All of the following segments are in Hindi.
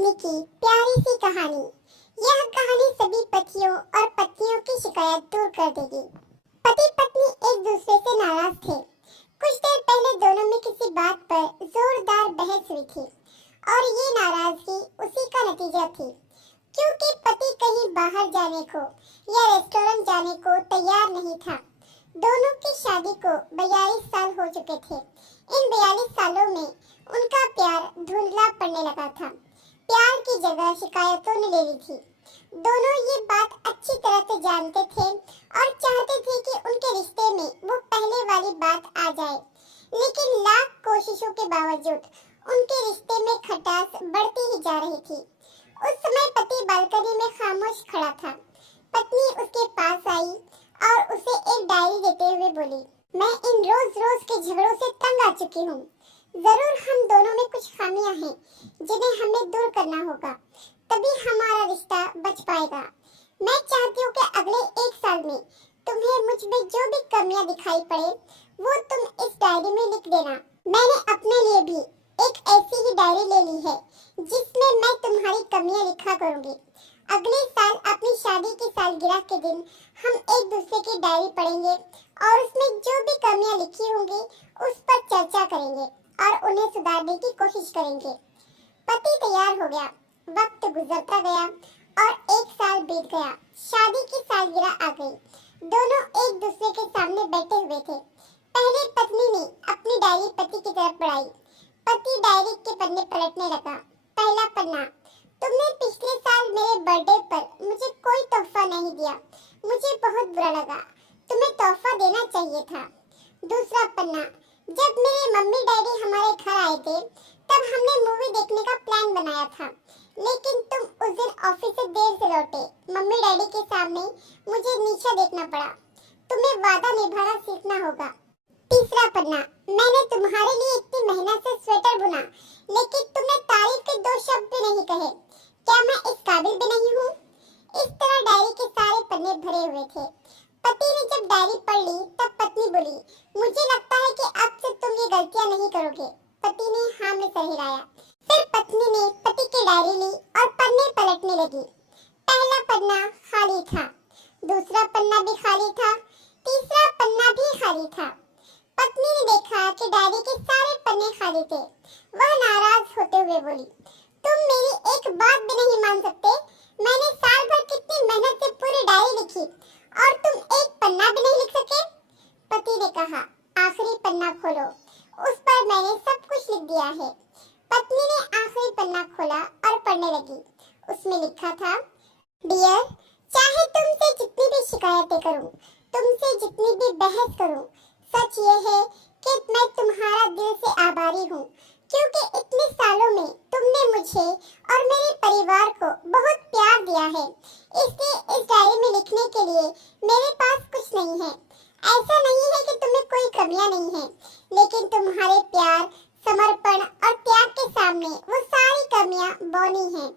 पत्नी की प्यारी सी कहानी। यह कहानी सभी पतियों और पत्नियों की शिकायत दूर कर देगी। पति पत्नी एक दूसरे से नाराज थे। कुछ देर पहले दोनों में किसी बात पर जोरदार बहस हुई थी और ये नाराजगी उसी का नतीजा थी, क्योंकि पति कहीं बाहर जाने को या रेस्टोरेंट जाने को तैयार नहीं था। दोनों की शादी को 42 साल हो चुके थे। इन 42 सालों में उनका प्यार धुंधला पड़ने लगा था। प्यार की जगह शिकायतों ने ले ली थी। दोनों ये बात अच्छी तरह से जानते थे और चाहते थे कि उनके रिश्ते में वो पहले वाली बात आ जाए, लेकिन लाख कोशिशों के बावजूद उनके रिश्ते में खटास बढ़ती ही जा रही थी। उस समय पति बालकनी में खामोश खड़ा था। पत्नी उसके पास आई और उसे एक डायरी देते हुए बोली, मैं इन रोज रोज के झगड़ों से तंग आ चुकी हूँ। जरूर हम दोनों में कुछ खामियां हैं जिन्हें हमें दूर करना होगा, तभी हमारा रिश्ता बच पाएगा। मैं चाहती हूँ कि अगले 1 साल में तुम्हें मुझ में जो भी कमियां दिखाई पड़े वो तुम इस डायरी में लिख देना। मैंने अपने लिए भी एक ऐसी ही डायरी ले ली है जिसमें मैं तुम्हारी कमियां लिखा करूंगी। अगले साल अपनी शादी की सालगिरह के दिन हम एक दूसरे की डायरी पढ़ेंगे और उसमें जो भी कमियां लिखी होंगी उस पर चर्चा करेंगे और उन्हें सुधारने की कोशिश करेंगे। पति तैयार हो गया। वक्त गुजरता गया और 1 साल बीत गया। शादी की सालगिरह आ गई। दोनों एक दूसरे के सामने बैठे हुए थे। पहले पत्नी ने अपनी डायरी पति की तरफ बढ़ाई। पति डायरी के पन्ने पलटने लगा। पहला पन्ना, तुमने पिछले साल मेरे बर्थडे पर मुझे कोई तोहफा नहीं दिया। मुझे बहुत बुरा लगा। तुम्हें तोहफा देना चाहिए था। दूसरा पन्ना, जब मेरे मम्मी डैडी हमारे घर आए थे तब हमने मूवी देखने का प्लान बनाया था, लेकिन तुम उस दिन ऑफिस से देर से लौटे। मम्मी डैडी के सामने मुझे नीचा देखना पड़ा। तुम्हें वादा निभाना सीखना होगा। तीसरा पन्ना, मैंने तुम्हारे लिए इतनी मेहनत से स्वेटर बुना, लेकिन तुमने तारीफ के 2 शब्द भी नहीं कहे। क्या मैं इस काबिल भी नहीं हूँ? इस तरह डायरी के सारे पन्ने भरे हुए थे। पति ने जब डायरी पढ़ ली तब पत्नी बोली, मुझे लगता है कि अब से तुम ये गलतियां नहीं करोगे। पति ने हाँ में सर हिलाया। फिर पत्नी ने पति की डायरी ली और पन्ने पलटने लगी। पहला पन्ना खाली था, दूसरा पन्ना भी खाली था, तीसरा पन्ना भी खाली था। पत्नी ने देखा कि डायरी के सारे पन्ने खाली थे। वह नाराज होते हुए बोली, तुम मेरी एक बात भी नहीं मान सकते। मैंने साल भर कितनी मेहनत से पूरी डायरी लिखी और तुम एक पन्ना भी नहीं लिख सके। पति ने कहा, आखिरी पन्ना खोलो, उस पर मैंने सब कुछ लिख दिया है। पत्नी ने आखिरी पन्ना खोला और पढ़ने लगी। उसमें लिखा था, डियर, चाहे तुमसे जितनी भी शिकायतें करूं, तुमसे जितनी भी बहस करूं, सच ये है कि मैं तुम्हारा दिल से आभारी हूँ, क्योंकि इतने सालों में तुमने मुझे और मेरे परिवार को बहुत प्यार दिया है। इसलिए इस डायरी में लिखने के लिए मेरे पास कुछ नहीं है। ऐसा नहीं है कि तुम्हें कोई कमियां नहीं है, लेकिन तुम्हारे प्यार, समर्पण और त्याग के सामने वो सारी कमियां बौनी हैं।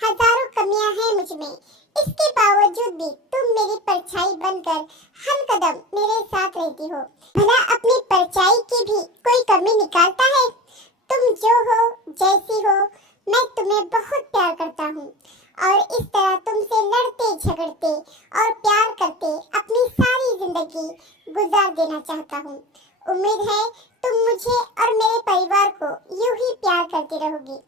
हजारों कमियां हैं मुझ में, इसके बावजूद भी तुम मेरी परछाई बनकर हर कदम मेरे साथ रहती हो। भला अपनी परछाई की भी कोई कमी निकालता है? तुम जो हो, जैसी हो, मैं तुम्हें बहुत प्यार करता हूँ और इस तरह तुमसे लड़ते झगड़ते और प्यार करते अपनी सारी जिंदगी गुजार देना चाहता हूँ। उम्मीद है तुम मुझे और मेरे परिवार को यूं ही प्यार करती रहोगी।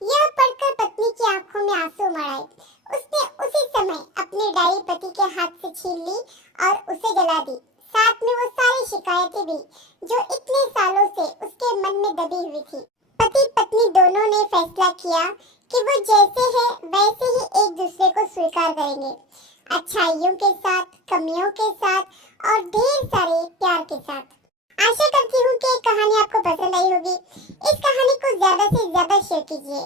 यह पढ़कर पत्नी की आंखों में आंसू उमड़ आए। उसने उसी समय अपनी डायरी पति के हाथ से छीन ली और उसे जला दी। साथ में वो सारी शिकायतें भी जो इतने सालों से उसके मन में दबी हुई थी। पति पत्नी दोनों ने फैसला किया कि वो जैसे है वैसे ही एक दूसरे को स्वीकार करेंगे, अच्छाइयों के साथ, कमियों के साथ और ढेर सारे प्यार के साथ। आशा करती हूँ कि ये कहानी आपको पसंद आई होगी। इस कहानी को ज्यादा से ज्यादा शेयर कीजिए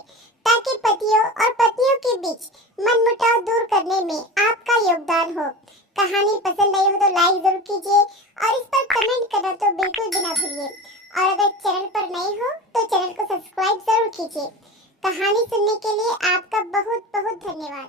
ताकि पतियों और पत्नियों के बीच मनमुटाव दूर करने में आपका योगदान हो। कहानी पसंद आई हो तो लाइक जरूर कीजिए और इस पर कमेंट करना तो बिल्कुल भी ना भूलिए। और अगर चैनल पर नए हो तो चैनल को सब्सक्राइब जरूर कीजिए। कहानी सुनने के लिए आपका बहुत बहुत धन्यवाद।